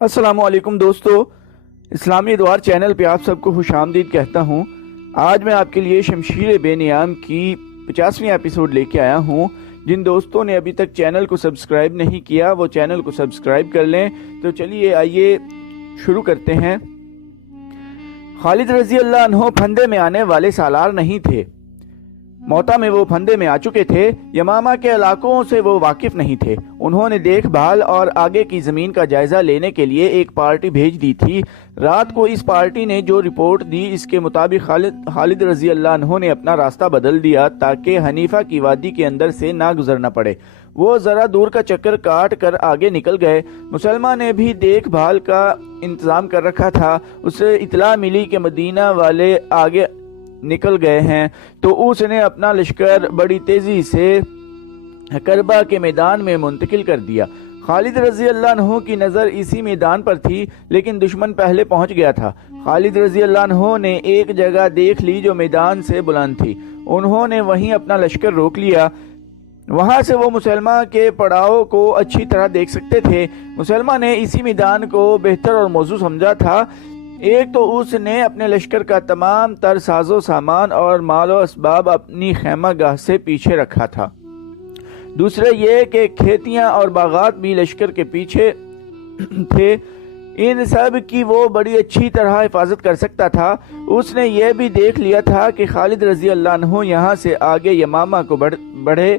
السلام علیکم دوستو، اسلامی ادوار چینل پہ آپ سب کو خوش آمدید کہتا ہوں۔ آج میں آپ کے لیے شمشیر بے نیام کی 50ویں ایپیسوڈ لے کے آیا ہوں۔ جن دوستوں نے ابھی تک چینل کو سبسکرائب نہیں کیا وہ چینل کو سبسکرائب کر لیں۔ تو چلیے آئیے شروع کرتے ہیں۔ خالد رضی اللہ عنہ پھندے میں آنے والے سالار نہیں تھے۔ موتا میں وہ پھندے میں آ چکے تھے، یمامہ کے علاقوں سے وہ واقف نہیں تھے۔ انہوں نے دیکھ بھال اور آگے کی زمین کا جائزہ لینے کے لیے ایک پارٹی بھیج دی تھی۔ رات کو اس پارٹی نے جو رپورٹ دی اس کے مطابق خالد رضی اللہ عنہ نے اپنا راستہ بدل دیا تاکہ حنیفہ کی وادی کے اندر سے نہ گزرنا پڑے۔ وہ ذرا دور کا چکر کاٹ کر آگے نکل گئے۔ مسلمہ نے بھی دیکھ بھال کا انتظام کر رکھا تھا۔ اسے اطلاع ملی کہ مدینہ والے آگے نکل گئے ہیں، تو اس نے اپنا لشکر بڑی تیزی سے کربا کے میدان میں منتقل کر دیا۔ خالد رضی اللہ عنہ کی نظر اسی میدان پر تھی، لیکن دشمن پہلے پہنچ گیا تھا۔ خالد رضی اللہ عنہ نے ایک جگہ دیکھ لی جو میدان سے بلند تھی۔ انہوں نے وہیں اپنا لشکر روک لیا۔ وہاں سے وہ مسلمہ کے پڑاؤ کو اچھی طرح دیکھ سکتے تھے۔ مسلمہ نے اسی میدان کو بہتر اور موزوں سمجھا تھا۔ ایک تو اس نے اپنے لشکر کا تمام تر ساز و سامان اور مال و اسباب اپنی خیمہ گاہ سے پیچھے رکھا تھا۔ دوسرے یہ کہ کھیتیاں اور باغات بھی لشکر کے پیچھے تھے۔ ان سب کی وہ بڑی اچھی طرح حفاظت کر سکتا تھا۔ اس نے یہ بھی دیکھ لیا تھا کہ خالد رضی اللہ عنہ یہاں سے آگے یمامہ کو بڑھے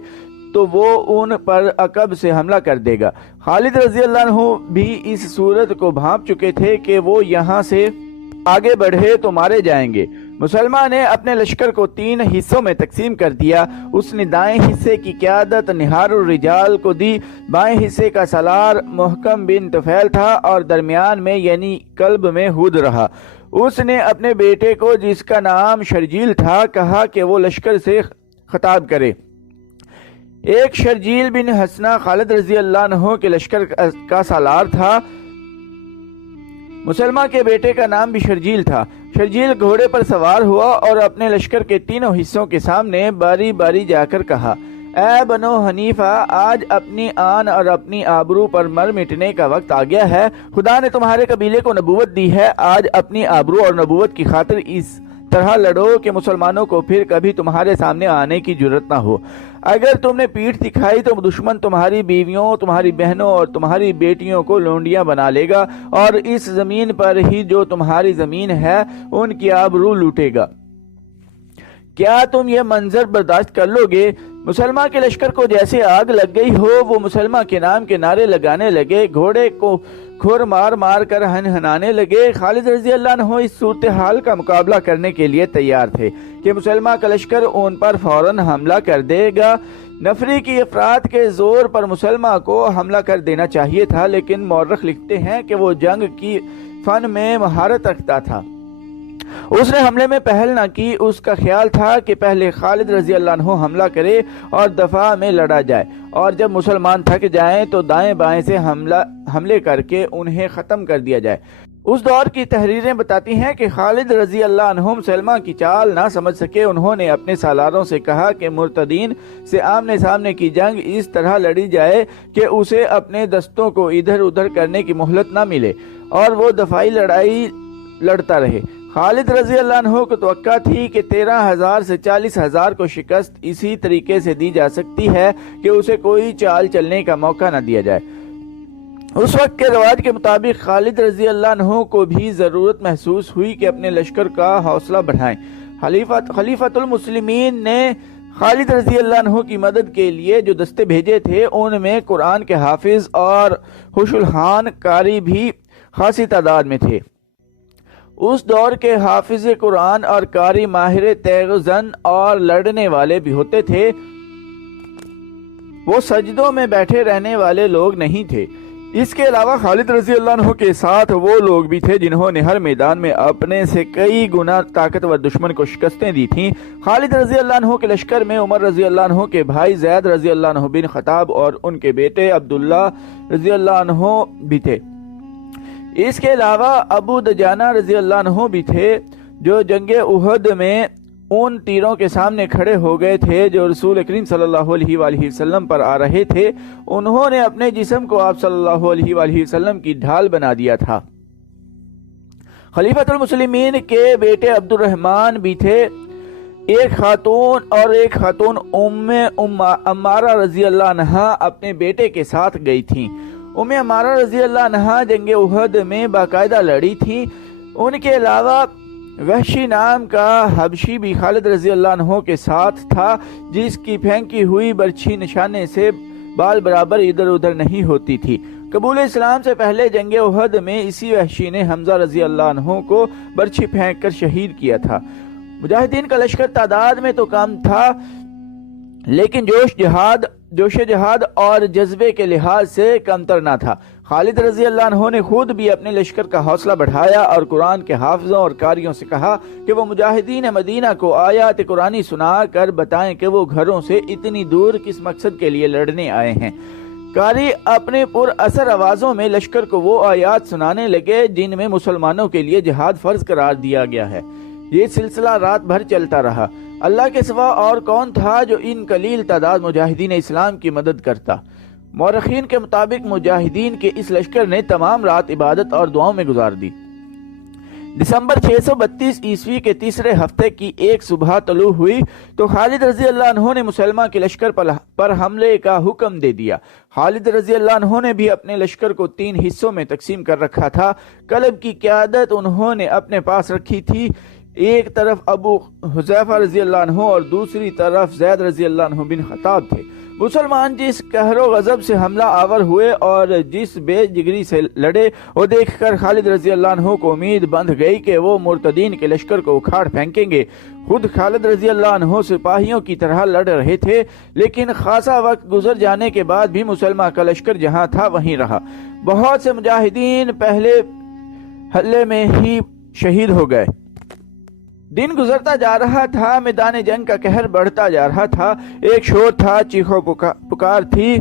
تو وہ ان پر عقب سے حملہ کر دے گا۔ خالد رضی اللہ عنہ بھی اس صورت کو بھانپ چکے تھے کہ وہ یہاں سے آگے بڑھے تو مارے جائیں گے۔ مسلمہ نے اپنے لشکر کو 3 حصوں میں تقسیم کر دیا۔ اس نے دائیں حصے کی قیادت نہار الرجال کو دی۔ بائیں حصے کا سالار محکم بن طفیل تھا اور درمیان میں یعنی قلب میں ہود رہا۔ اس نے اپنے بیٹے کو جس کا نام شرجیل تھا کہا کہ وہ لشکر سے خطاب کرے۔ ایک شرجیل بن حسنہ خالد رضی اللہ عنہ کے لشکر کا سالار تھا۔ مسلمہ کے بیٹے کا نام بھی شرجیل تھا۔ شرجیل گھوڑے پر سوار ہوا اور اپنے لشکر کے 3 حصوں کے سامنے باری باری جا کر کہا، اے بنو حنیفہ، آج اپنی آن اور اپنی آبرو پر مر مٹنے کا وقت آ گیا ہے۔ خدا نے تمہارے قبیلے کو نبوت دی ہے۔ آج اپنی آبرو اور نبوت کی خاطر اس طرح لڑو کہ مسلمانوں کو پھر کبھی تمہارے سامنے آنے کی جرت نہ ہو۔ اگر تم نے پیٹھ دکھائی تو دشمن تمہاری بیویوں، تمہاری بہنوں اور تمہاری بیٹیوں کو لونڈیاں بنا لے گا اور اس زمین پر ہی جو تمہاری زمین ہے ان کی آبرو لوٹے گا۔ کیا تم یہ منظر برداشت کر لو گے؟ مسلمہ کے لشکر کو جیسے آگ لگ گئی ہو، وہ مسلمہ کے نام کے نعرے لگانے لگے، گھوڑے کو کھر مار مار کر ہنہنانے لگے۔ خالد رضی اللہ عنہ اس صورتحال کا مقابلہ کرنے کے لیے تیار تھے کہ مسلمہ کا لشکر ان پر فوراً حملہ کر دے گا۔ نفری کی افراد کے زور پر مسلمہ کو حملہ کر دینا چاہیے تھا، لیکن مورخ لکھتے ہیں کہ وہ جنگ کی فن میں مہارت رکھتا تھا۔ اس نے حملے میں پہل نہ کی۔ اس کا خیال تھا کہ پہلے خالد رضی اللہ عنہ حملہ کرے اور دفاع میں لڑا جائے، اور جب مسلمان تھک جائیں تو دائیں بائیں سے حملے کر کے انہیں ختم کر دیا جائے۔ اس دور کی تحریریں بتاتی ہیں کہ خالد رضی اللہ عنہ مسلمہ کی چال نہ سمجھ سکے۔ انہوں نے اپنے سالاروں سے کہا کہ مرتدین سے آمنے سامنے کی جنگ اس طرح لڑی جائے کہ اسے اپنے دستوں کو ادھر ادھر کرنے کی مہلت نہ ملے اور وہ دفاعی لڑائی لڑتا رہے۔ خالد رضی اللہ عنہ کو توقع تھی کہ 13,000 سے 40,000 کو شکست اسی طریقے سے دی جا سکتی ہے کہ اسے کوئی چال چلنے کا موقع نہ دیا جائے۔ اس وقت کے رواج کے مطابق خالد رضی اللہ عنہ کو بھی ضرورت محسوس ہوئی کہ اپنے لشکر کا حوصلہ بڑھائیں۔ خلیفۃ المسلمین نے خالد رضی اللہ عنہ کی مدد کے لیے جو دستے بھیجے تھے ان میں قرآن کے حافظ اور خوش الحان قاری بھی خاصی تعداد میں تھے۔ اس دور کے حافظ قرآن اور قاری ماہر تیغ زن اور لڑنے والے بھی ہوتے تھے۔ وہ سجدوں میں بیٹھے رہنے والے لوگ نہیں تھے۔ اس کے علاوہ خالد رضی اللہ عنہ کے ساتھ وہ لوگ بھی تھے جنہوں نے ہر میدان میں اپنے سے کئی گنا طاقتور دشمن کو شکستیں دی تھیں۔ خالد رضی اللہ عنہ کے لشکر میں عمر رضی اللہ عنہ کے بھائی زید رضی اللہ عنہ بن خطاب اور ان کے بیٹے عبداللہ رضی اللہ عنہ بھی تھے۔ اس کے علاوہ ابو دجانہ رضی اللہ عنہ بھی تھے جو جنگ احد میں ان تیروں کے سامنے کھڑے ہو گئے تھے جو رسول کریم صلی اللہ علیہ وآلہ وسلم پر آ رہے تھے۔ انہوں نے اپنے جسم کو آپ صلی اللہ علیہ وآلہ وسلم کی ڈھال بنا دیا تھا۔ خلیفۃ المسلمین کے بیٹے عبد الرحمن بھی تھے۔ ایک خاتون ام عمارہ رضی اللہ عنہا اپنے بیٹے کے ساتھ گئی تھیں۔ ام عمارہ رضی اللہ عنہا جنگ احد میں باقاعدہ لڑی تھیں۔ ان کے علاوہ وحشی نام کا حبشی بھی خالد رضی اللہ عنہ کے ساتھ تھا، جس کی پھینکی ہوئی برچھی نشانے سے بال برابر ادھر ادھر نہیں ہوتی تھی۔ قبول اسلام سے پہلے جنگ احد میں اسی وحشی نے حمزہ رضی اللہ عنہ کو برچھی پھینک کر شہید کیا تھا۔ مجاہدین کا لشکر تعداد میں تو کم تھا، لیکن جوش جہاد اور جذبے کے لحاظ سے کمتر نہ تھا۔ خالد رضی اللہ عنہ نے خود بھی اپنے لشکر کا حوصلہ بڑھایا اور قرآن کے حافظوں اور قاریوں سے کہا کہ وہ مجاہدین مدینہ کو آیات قرآنی سنا کر بتائیں کہ وہ گھروں سے اتنی دور کس مقصد کے لیے لڑنے آئے ہیں۔ قاری اپنے پر اثر آوازوں میں لشکر کو وہ آیات سنانے لگے جن میں مسلمانوں کے لیے جہاد فرض قرار دیا گیا ہے۔ یہ سلسلہ رات بھر چلتا رہا۔ اللہ کے سوا اور کون تھا جو ان قلیل تعداد مجاہدین اسلام کی مدد کرتا؟ مورخین کے مطابق مجاہدین کے اس لشکر نے تمام رات عبادت اور دعاؤں میں گزار دی۔ دسمبر 632 عیسوی کے تیسرے ہفتے کی ایک صبح طلوع ہوئی تو خالد رضی اللہ عنہ نے مسلمہ کے لشکر پر حملے کا حکم دے دیا۔ خالد رضی اللہ عنہ نے بھی اپنے لشکر کو 3 حصوں میں تقسیم کر رکھا تھا۔ قلب کی قیادت انہوں نے اپنے پاس رکھی تھی۔ ایک طرف ابو حذیفہ رضی اللہ عنہ اور دوسری طرف زید رضی اللہ عنہ بن خطاب تھے۔ مسلمان جس قہر و غضب سے حملہ آور ہوئے اور جس بے جگری سے لڑے، وہ دیکھ کر خالد رضی اللہ عنہ کو امید بندھ گئی کہ وہ مرتدین کے لشکر کو اکھاڑ پھینکیں گے۔ خود خالد رضی اللہ عنہ سپاہیوں کی طرح لڑ رہے تھے، لیکن خاصا وقت گزر جانے کے بعد بھی مسلمہ کا لشکر جہاں تھا وہیں رہا۔ بہت سے مجاہدین پہلے حملے میں ہی شہید ہو گئے۔ دن گزرتا جا رہا تھا، میدان جنگ کا قہر بڑھتا جا رہا تھا۔ ایک شور تھا، چیخو پکار تھی،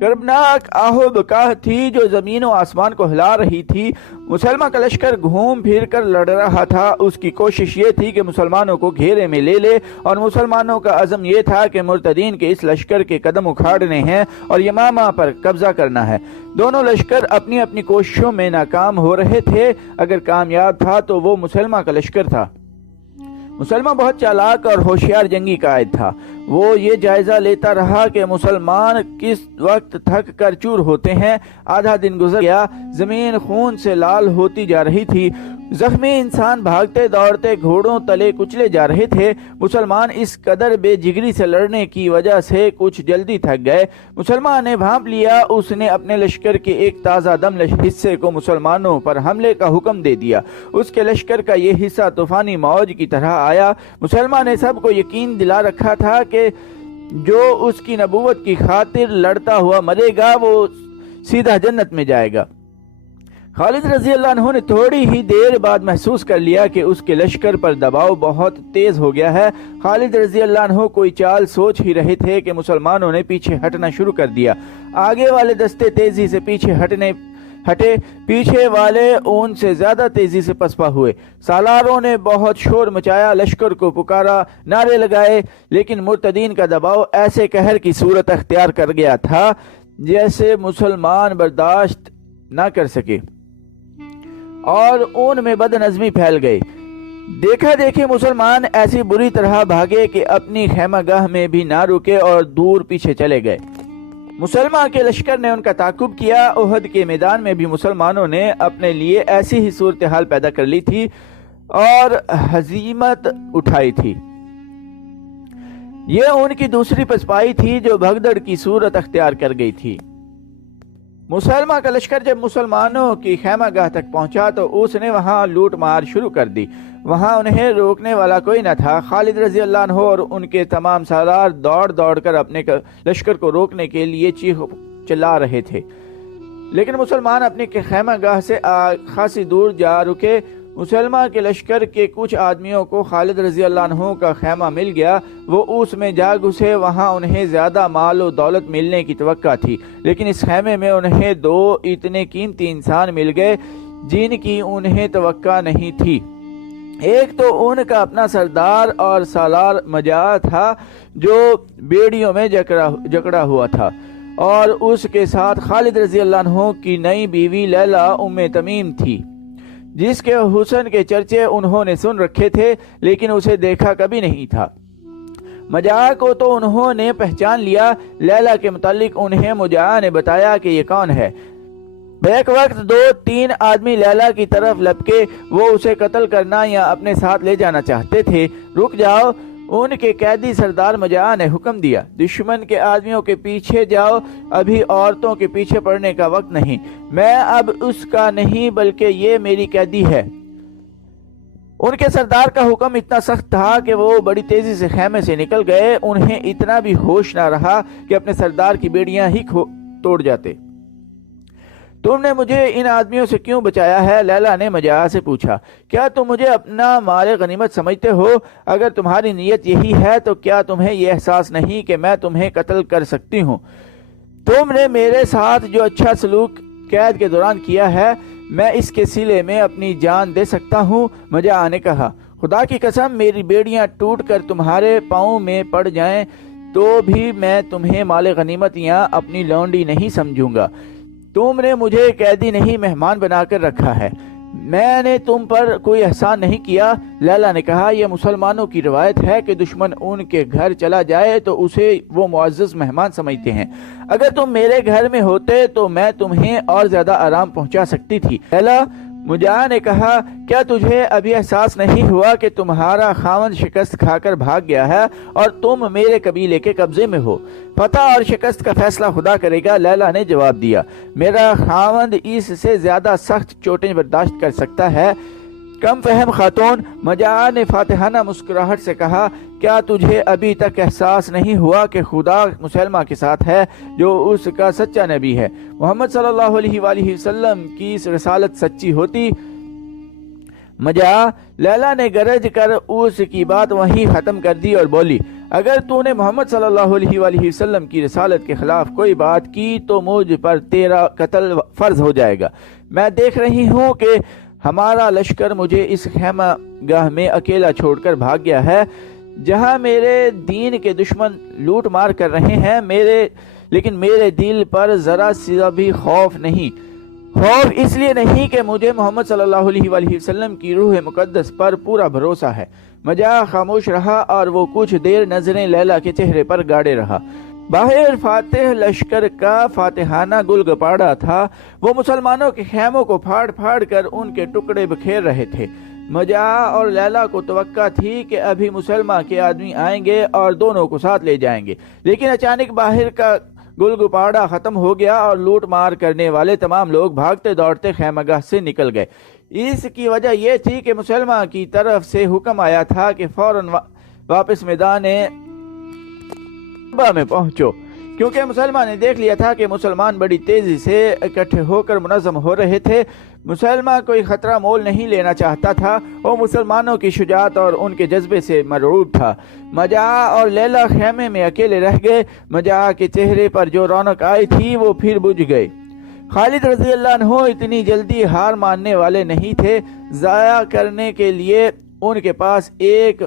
کربناک آہو بکاہ تھی جو زمین و آسمان کو ہلا رہی تھی۔ مسلمہ کا لشکر گھوم پھر کر لڑ رہا تھا۔ اس کی کوشش یہ تھی کہ مسلمانوں کو گھیرے میں لے لے، اور مسلمانوں کا عزم یہ تھا کہ مرتدین کے اس لشکر کے قدم اکھاڑنے ہیں اور یمامہ پر قبضہ کرنا ہے۔ دونوں لشکر اپنی اپنی کوششوں میں ناکام ہو رہے تھے۔ اگر کامیاب تھا تو وہ مسلمہ کا لشکر تھا۔ مسلمہ بہت چالاک اور ہوشیار جنگی قائد تھا۔ وہ یہ جائزہ لیتا رہا کہ مسلمان کس وقت تھک کر چور ہوتے ہیں۔ آدھا دن گزر گیا، زمین خون سے لال ہوتی جا رہی تھی۔ زخمی انسان بھاگتے دوڑتے گھوڑوں تلے کچلے جا رہے تھے۔ مسلمان اس قدر بے جگری سے لڑنے کی وجہ سے کچھ جلدی تھک گئے۔ مسلمان نے بھانپ لیا۔ اس نے اپنے لشکر کے ایک تازہ دم حصے کو مسلمانوں پر حملے کا حکم دے دیا۔ اس کے لشکر کا یہ حصہ طوفانی موج کی طرح آیا۔ مسلمان نے سب کو یقین دلا رکھا تھا کہ جو اس کی نبوت کی خاطر لڑتا ہوا مرے گا وہ سیدھا جنت میں جائے گا۔ خالد رضی اللہ عنہ نے تھوڑی ہی دیر بعد محسوس کر لیا کہ اس کے لشکر پر دباؤ بہت تیز ہو گیا ہے۔ خالد رضی اللہ عنہ کوئی چال سوچ ہی رہے تھے کہ مسلمانوں نے پیچھے ہٹنا شروع کر دیا۔ آگے والے دستے تیزی سے پیچھے ہٹے، پیچھے والے ان سے زیادہ تیزی سے پسپا ہوئے۔ سالاروں نے بہت شور مچایا، لشکر کو پکارا، نعرے لگائے، لیکن مرتدین کا دباؤ ایسے قہر کی صورت اختیار کر گیا تھا جیسے مسلمان برداشت نہ کر سکے، اور ان میں بد نظمی پھیل گئی۔ دیکھا دیکھے مسلمان ایسی بری طرح بھاگے کہ اپنی خیمہ گاہ میں بھی نہ رکے اور دور پیچھے چلے گئے۔ مسلمہ کے لشکر نے ان کا تعاقب کیا۔ احد کے میدان میں بھی مسلمانوں نے اپنے لیے ایسی ہی صورتحال پیدا کر لی تھی اور ہزیمت اٹھائی تھی۔ یہ ان کی دوسری پسپائی تھی جو بھگدڑ کی صورت اختیار کر گئی تھی۔ مسلمہ کا لشکر جب مسلمانوں کی خیمہ گاہ تک پہنچا تو اس نے وہاں لوٹ مار شروع کر دی۔ وہاں انہیں روکنے والا کوئی نہ تھا۔ خالد رضی اللہ عنہ اور ان کے تمام سالار دوڑ کر اپنے لشکر کو روکنے کے لیے چیخ چلا رہے تھے، لیکن مسلمان اپنی خیمہ گاہ سے خاصی دور جا رکے۔ مسلمہ کے لشکر کے کچھ آدمیوں کو خالد رضی اللہ عنہ کا خیمہ مل گیا۔ وہ اس میں جا گھسے۔ وہاں انہیں زیادہ مال و دولت ملنے کی توقع تھی، لیکن اس خیمے میں انہیں 2 اتنے قیمتی انسان مل گئے جن کی انہیں توقع نہیں تھی۔ ایک تو ان کا اپنا سردار اور سالار مجاع تھا جو بیڑیوں میں جکڑا ہوا تھا، اور اس کے ساتھ خالد رضی اللہ عنہ کی نئی بیوی لیلا ام تمیم تھی، جس کے حسن کے چرچے انہوں نے سن رکھے تھے لیکن اسے دیکھا کبھی نہیں تھا۔ مجاع کو تو انہوں نے پہچان لیا۔ لیلا کے متعلق انہیں مجاع نے بتایا کہ یہ کون ہے۔ بیک وقت 2-3 آدمی لیلا کی طرف لپکے، وہ اسے قتل کرنا یا اپنے ساتھ لے جانا چاہتے تھے۔ رک جاؤ، ان کے قیدی سردار مجاع نے حکم دیا، دشمن کے آدمیوں کے پیچھے جاؤ، ابھی عورتوں کے پیچھے پڑنے کا وقت نہیں۔ میں اب اس کا نہیں بلکہ یہ میری قیدی ہے۔ ان کے سردار کا حکم اتنا سخت تھا کہ وہ بڑی تیزی سے خیمے سے نکل گئے۔ انہیں اتنا بھی ہوش نہ رہا کہ اپنے سردار کی بیڑیاں ہی توڑ جاتے۔ تم نے مجھے ان آدمیوں سے کیوں بچایا ہے؟ لیلا نے مجاع سے پوچھا۔ کیا تم مجھے اپنا مال غنیمت سمجھتے ہو؟ اگر تمہاری نیت یہی ہے تو کیا تمہیں یہ احساس نہیں کہ میں تمہیں قتل کر سکتی ہوں؟ تم نے میرے ساتھ جو اچھا سلوک قید کے دوران کیا ہے، میں اس کے صلے میں اپنی جان دے سکتا ہوں۔ مجاع نے کہا، خدا کی قسم، میری بیڑیاں ٹوٹ کر تمہارے پاؤں میں پڑ جائیں تو بھی میں تمہیں مال غنیمت یا اپنی لونڈی نہیں سمجھوں گا۔ تم نے مجھے قیدی نہیں مہمان بنا کر رکھا ہے، میں نے تم پر کوئی احسان نہیں کیا۔ لیلا نے کہا، یہ مسلمانوں کی روایت ہے کہ دشمن ان کے گھر چلا جائے تو اسے وہ معزز مہمان سمجھتے ہیں۔ اگر تم میرے گھر میں ہوتے تو میں تمہیں اور زیادہ آرام پہنچا سکتی تھی۔ لیلا، مجاع نے کہا، کیا تجھے ابھی احساس نہیں ہوا کہ تمہارا خاوند شکست کھا کر بھاگ گیا ہے اور تم میرے قبیلے کے قبضے میں ہو؟ فتح اور شکست کا فیصلہ خدا کرے گا۔ لیلا نے جواب دیا، میرا خاوند اس سے زیادہ سخت چوٹیں برداشت کر سکتا ہے۔ کم فہم خاتون، مجاع نے فاتحانہ مسکراہٹ سے کہا، کیا تجھے ابھی تک احساس نہیں ہوا کہ خدا مسلمہ کے ساتھ ہے جو اس کا سچا نبی ہے؟ محمد صلی اللہ علیہ وآلہ وسلم کی رسالت سچی ہوتی۔ مجاع، لیلا نے گرج کر اس کی بات وہیں ختم کر دی اور بولی، اگر تو نے محمد صلی اللہ علیہ وآلہ وسلم کی رسالت کے خلاف کوئی بات کی تو مجھ پر تیرا قتل فرض ہو جائے گا۔ میں دیکھ رہی ہوں کہ ہمارا لشکر مجھے اس خیمہ گاہ میں اکیلا چھوڑ کر بھاگ گیا ہے جہاں میرے دین کے دشمن لوٹ مار کر رہے ہیں، لیکن میرے دل پر ذرا سا بھی خوف نہیں۔ خوف اس لیے نہیں کہ مجھے محمد صلی اللہ علیہ وآلہ وسلم کی روح مقدس پر پورا بھروسہ ہے۔ مجاع خاموش رہا اور وہ کچھ دیر نظریں لیلا کے چہرے پر گاڑے رہا۔ باہر فاتح لشکر کا فاتحانہ گل گپاڑا تھا، وہ مسلمانوں کے خیموں کو پھاڑ پھاڑ کر ان کے ٹکڑے بکھیر رہے تھے۔ مجاع اور لیلا کو توقع تھی کہ ابھی مسلمہ کے آدمی آئیں گے اور دونوں کو ساتھ لے جائیں گے، لیکن اچانک باہر کا گل گپاڑا ختم ہو گیا اور لوٹ مار کرنے والے تمام لوگ بھاگتے دوڑتے خیمہ گاہ سے نکل گئے۔ اس کی وجہ یہ تھی کہ مسلمہ کی طرف سے حکم آیا تھا کہ فوراً واپس میدان میں پہنچو، کیونکہ مسلمان نے دیکھ لیا تھا کہ مسلمان بڑی تیزی سے اکٹھے ہو کر منظم ہو رہے تھے۔ مسلمہ کوئی خطرہ مول نہیں لینا چاہتا تھا، وہ مسلمانوں کی شجاعت اور ان کے جذبے سے مرعوب تھا۔ مجاع اور لیلا خیمے میں اکیلے رہ گئے۔ مجاع کے چہرے پر جو رونق آئی تھی وہ پھر بجھ گئی۔ خالد رضی اللہ عنہ اتنی جلدی ہار ماننے والے نہیں تھے۔ ضائع کرنے کے لیے ان کے پاس ایک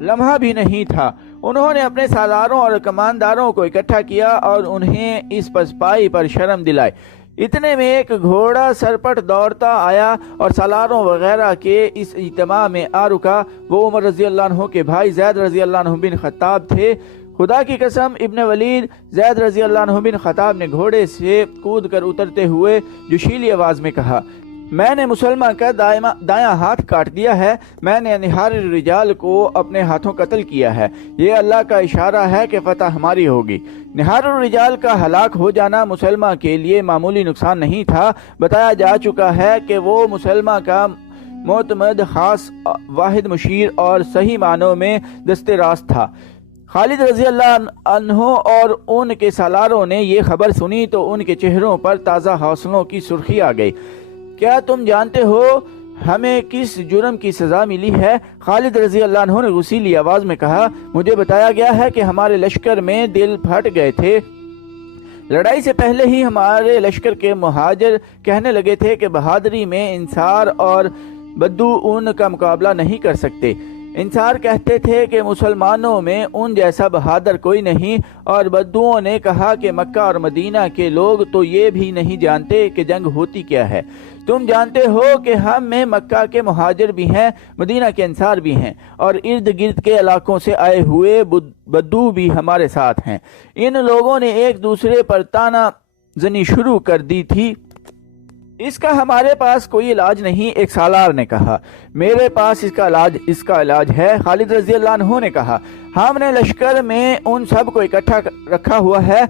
لمحہ بھی نہیں تھا۔ انہوں نے اپنے سالاروں اور کمانداروں کو اکٹھا کیا اور انہیں اس پسپائی پر شرم دلائی۔ اتنے میں ایک گھوڑا سرپٹ دوڑتا آیا اور سالاروں وغیرہ کے اس اجتماع میں آ رکا۔ وہ عمر رضی اللہ عنہ کے بھائی زید رضی اللہ عنہ بن خطاب تھے۔ خدا کی قسم، ابن ولید، زید رضی اللہ عنہ بن خطاب نے گھوڑے سے کود کر اترتے ہوئے جوشیلی آواز میں کہا، میں نے مسلمہ کا دایاں ہاتھ کاٹ دیا ہے، میں نے نہار الرجال کو اپنے ہاتھوں قتل کیا ہے۔ یہ اللہ کا اشارہ ہے کہ فتح ہماری ہوگی۔ نہار الرجال کا ہلاک ہو جانا مسلمہ کے لیے معمولی نقصان نہیں تھا۔ بتایا جا چکا ہے کہ وہ مسلمہ کا معتمد، خاص، واحد مشیر اور صحیح معنوں میں دست راست تھا۔ خالد رضی اللہ عنہ اور ان کے سالاروں نے یہ خبر سنی تو ان کے چہروں پر تازہ حوصلوں کی سرخی آ گئی۔ کیا تم جانتے ہو ہمیں کس جرم کی سزا ملی ہے؟ خالد رضی اللہ عنہ نے غصیلی آواز میں کہا، مجھے بتایا گیا ہے کہ ہمارے لشکر میں دل پھٹ گئے تھے۔ لڑائی سے پہلے ہی ہمارے لشکر کے مہاجر کہنے لگے تھے کہ بہادری میں انصار اور بدو ان کا مقابلہ نہیں کر سکتے۔ انصار کہتے تھے کہ مسلمانوں میں ان جیسا بہادر کوئی نہیں، اور بدوؤں نے کہا کہ مکہ اور مدینہ کے لوگ تو یہ بھی نہیں جانتے کہ جنگ ہوتی کیا ہے۔ تم جانتے ہو کہ ہم میں مکہ کے مہاجر بھی ہیں، مدینہ کے انصار بھی ہیں، اور ارد گرد کے علاقوں سے آئے ہوئے بدو بھی ہمارے ساتھ ہیں۔ ان لوگوں نے ایک دوسرے پر طعنہ زنی شروع کر دی تھی۔ اس کا ہمارے پاس کوئی علاج نہیں، ایک سالار نے کہا۔ میرے پاس اس کا علاج ہے، خالد رضی اللہ عنہ نے کہا۔ ہم نے لشکر میں ان سب کو اکٹھا رکھا ہوا ہے،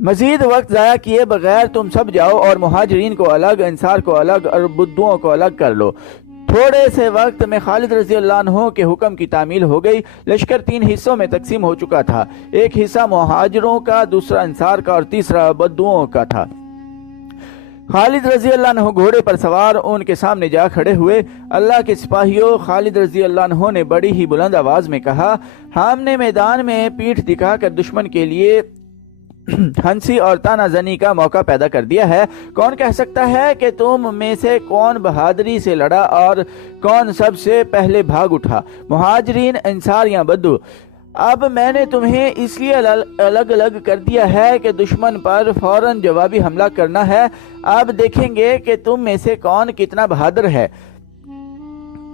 مزید وقت ضائع کیے بغیر تم سب جاؤ اور مہاجرین کو الگ، انصار کو الگ اور بدوؤں کو الگ کر لو۔ تھوڑے سے وقت میں خالد رضی اللہ عنہ کے حکم کی تعمیل ہو گئی۔ لشکر 3 حصوں میں تقسیم ہو چکا تھا، ایک حصہ مہاجروں کا، دوسرا انصار کا اور تیسرا بدوؤں کا تھا۔ خالد رضی اللہ عنہ گھوڑے پر سوار ان کے سامنے جا کھڑے ہوئے۔ اللہ کے سپاہیوں، خالد رضی اللہ عنہ نے بڑی ہی بلند آواز میں کہا، ہم نے میدان میں پیٹھ دکھا کر دشمن کے لیے ہنسی اور طعنہ زنی کا موقع پیدا کر دیا ہے۔ کون کہہ سکتا ہے کہ تم میں سے کون بہادری سے لڑا اور کون سب سے پہلے بھاگ اٹھا، مہاجرین، انصار یا بدو؟ اب میں نے تمہیں اس لیے الگ الگ کر دیا ہے کہ دشمن پر فوراً جوابی حملہ کرنا ہے۔ اب دیکھیں گے کہ تم میں سے کون کتنا بہادر ہے۔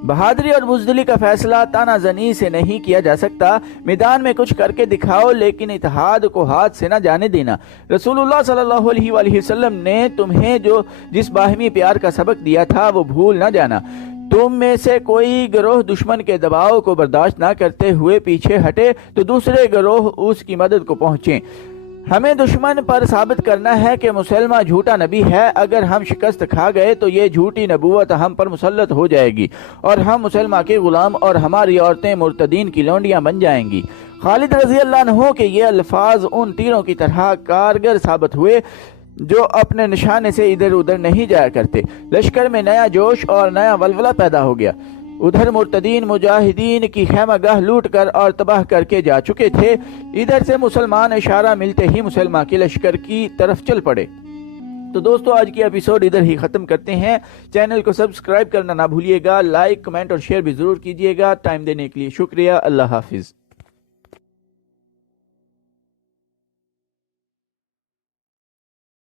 بہادری اور بزدلی کا فیصلہ طعنہ زنی سے نہیں کیا جا سکتا۔ میدان میں کچھ کر کے دکھاؤ، لیکن اتحاد کو ہاتھ سے نہ جانے دینا۔ رسول اللہ صلی اللہ علیہ وآلہ وسلم نے تمہیں جس باہمی پیار کا سبق دیا تھا وہ بھول نہ جانا۔ تم میں سے کوئی گروہ دشمن کے دباؤ کو برداشت نہ کرتے ہوئے پیچھے ہٹے تو دوسرے گروہ اس کی مدد کو پہنچیں۔ ہمیں دشمن پر ثابت کرنا ہے کہ مسلمہ جھوٹا نبی ہے۔ اگر ہم شکست کھا گئے تو یہ جھوٹی نبوت ہم پر مسلط ہو جائے گی اور ہم مسلمہ کے غلام اور ہماری عورتیں مرتدین کی لونڈیاں بن جائیں گی۔ خالد رضی اللہ عنہ کے یہ الفاظ ان تیروں کی طرح کارگر ثابت ہوئے جو اپنے نشانے سے ادھر ادھر نہیں جایا کرتے۔ لشکر میں نیا جوش اور نیا ولولہ پیدا ہو گیا۔ ادھر مرتدین مجاہدین کی خیمہ گاہ لوٹ کر اور تباہ کر کے جا چکے تھے، ادھر سے مسلمان اشارہ ملتے ہی مسلمان کے لشکر کی طرف چل پڑے۔ تو دوستو، آج کی ایپیسوڈ ادھر ہی ختم کرتے ہیں۔ چینل کو سبسکرائب کرنا نہ بھولیے گا، لائک، کمنٹ اور شیئر بھی ضرور کیجیے گا۔ ٹائم دینے کے لیے شکریہ۔ اللہ حافظ۔